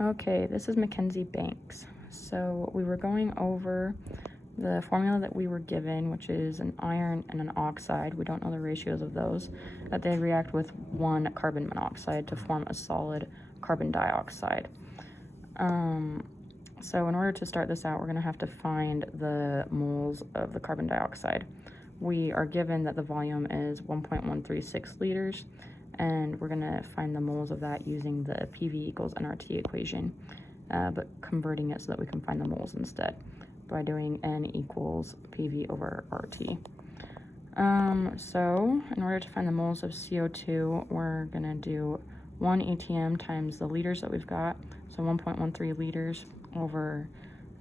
Okay, this is Mackenzie Banks. So we were going over the formula that we were given, which is an iron and an oxide. We don't know the ratios of those, that they react with one carbon monoxide to form a solid carbon dioxide. So in order to start this out, we're going to have to find the moles of the carbon dioxide. We are given that the volume is 1.136 liters, and we're going to find the moles of that using the PV equals nRT equation, but converting it so that we can find the moles instead by doing N equals PV over RT. So in order to find the moles of CO2, we're going to do 1 ATM times the liters that we've got, so 1.13 liters over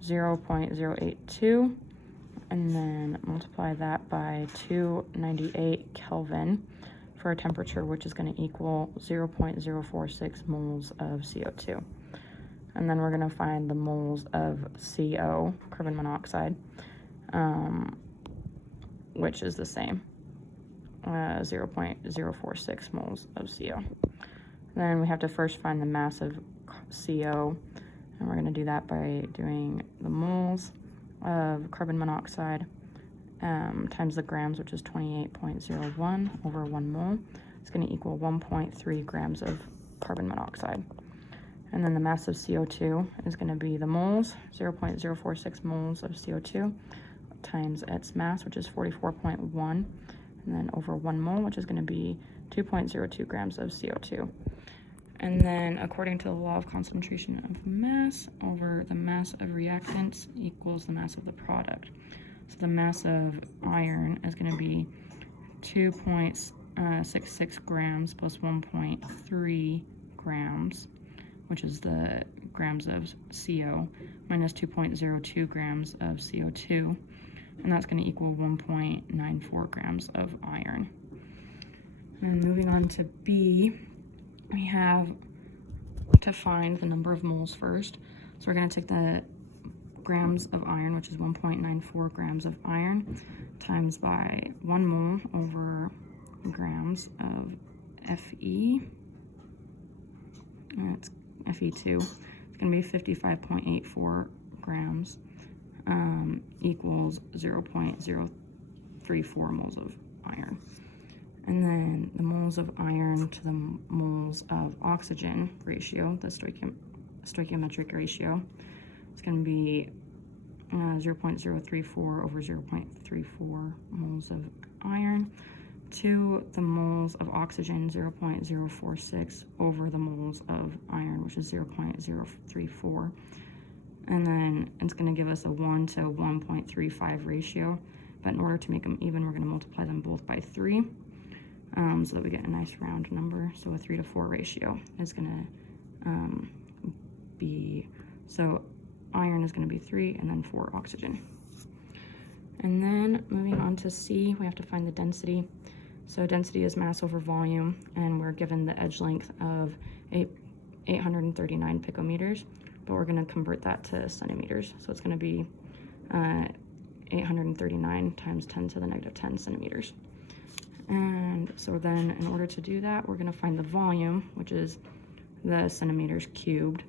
0.082, and then multiply that by 298 Kelvin for a temperature, which is going to equal 0.046 moles of CO2. And then we're going to find the moles of CO, carbon monoxide, which is the same, 0.046 moles of CO. Then we have to first find the mass of CO, and we're going to do that by doing the moles of carbon monoxide times the grams, which is 28.01 over 1 mole. It's going to equal 1.3 grams of carbon monoxide. And then the mass of CO2 is going to be the moles, 0.046 moles of CO2 times its mass, which is 44.1, and then over 1 mole, which is going to be 2.02 grams of CO2. And then according to the law of concentration of mass over the mass of reactants equals the mass of the product. So the mass of iron is going to be 2.66 grams plus 1.3 grams, which is the grams of CO, minus 2.02 grams of CO2, and that's going to equal 1.94 grams of iron. And moving on to B, we have to find the number of moles first. So we're going to take the grams of iron, which is 1.94 grams of iron, times by 1 mole over grams of Fe. And it's Fe2. It's going to be 55.84 grams, equals 0.034 moles of iron. And then the moles of iron to the moles of oxygen ratio, the stoichiometric ratio, it's going to be 0.034 over 0.34 moles of iron to the moles of oxygen, 0.046 over the moles of iron, which is 0.034. And then it's going to give us a 1 to 1.35 ratio. But in order to make them even, we're going to multiply them both by 3. So that we get a nice round number. So a 3 to 4 ratio is going to be, so iron is going to be 3 and then 4 oxygen. And then moving on to C, we have to find the density. So density is mass over volume, and we're given the edge length of 839 picometers, but we're going to convert that to centimeters. So it's going to be 839 times 10 to the negative 10 centimeters. And so then in order to do that, we're going to find the volume, which is the centimeters cubed.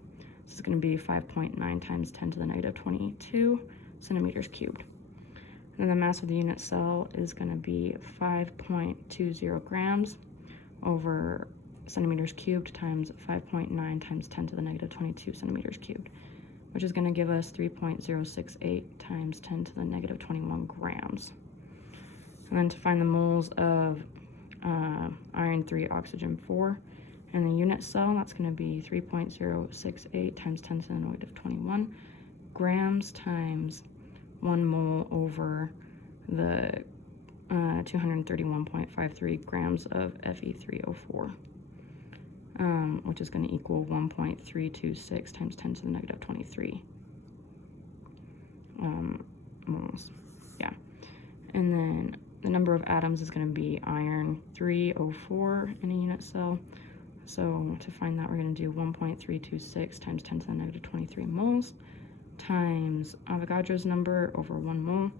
So it's going to be 5.9 times 10 to the negative 22 centimeters cubed. And then the mass of the unit cell is going to be 5.20 grams over centimeters cubed times 5.9 times 10 to the negative 22 centimeters cubed, which is going to give us 3.068 times 10 to the negative 21 grams. And then to find the moles of iron 3, oxygen 4, and the unit cell, that's going to be 3.068 times 10 to the negative 21 grams times 1 mole over the 231.53 grams of Fe3O4, which is going to equal 1.326 times 10 to the negative 23 moles. Yeah. And then the number of atoms is going to be iron 3O4 in a unit cell. So to find that, we're going to do 1.326 times 10 to the negative 23 moles times Avogadro's number over 1 mole.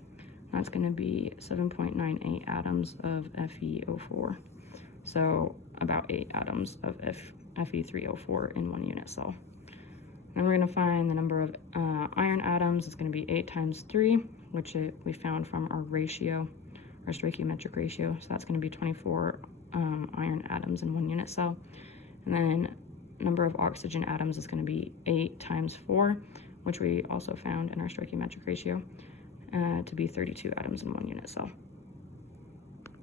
That's going to be 7.98 atoms of FeO4. So about 8 atoms of Fe3O4 in 1 unit cell. And we're going to find the number of iron atoms. It's going to be 8 times 3, which we found from our ratio, our stoichiometric ratio. So that's going to be 24 iron atoms in 1 unit cell. And then number of oxygen atoms is going to be 8 times 4, which we also found in our stoichiometric ratio to be 32 atoms in 1 unit cell.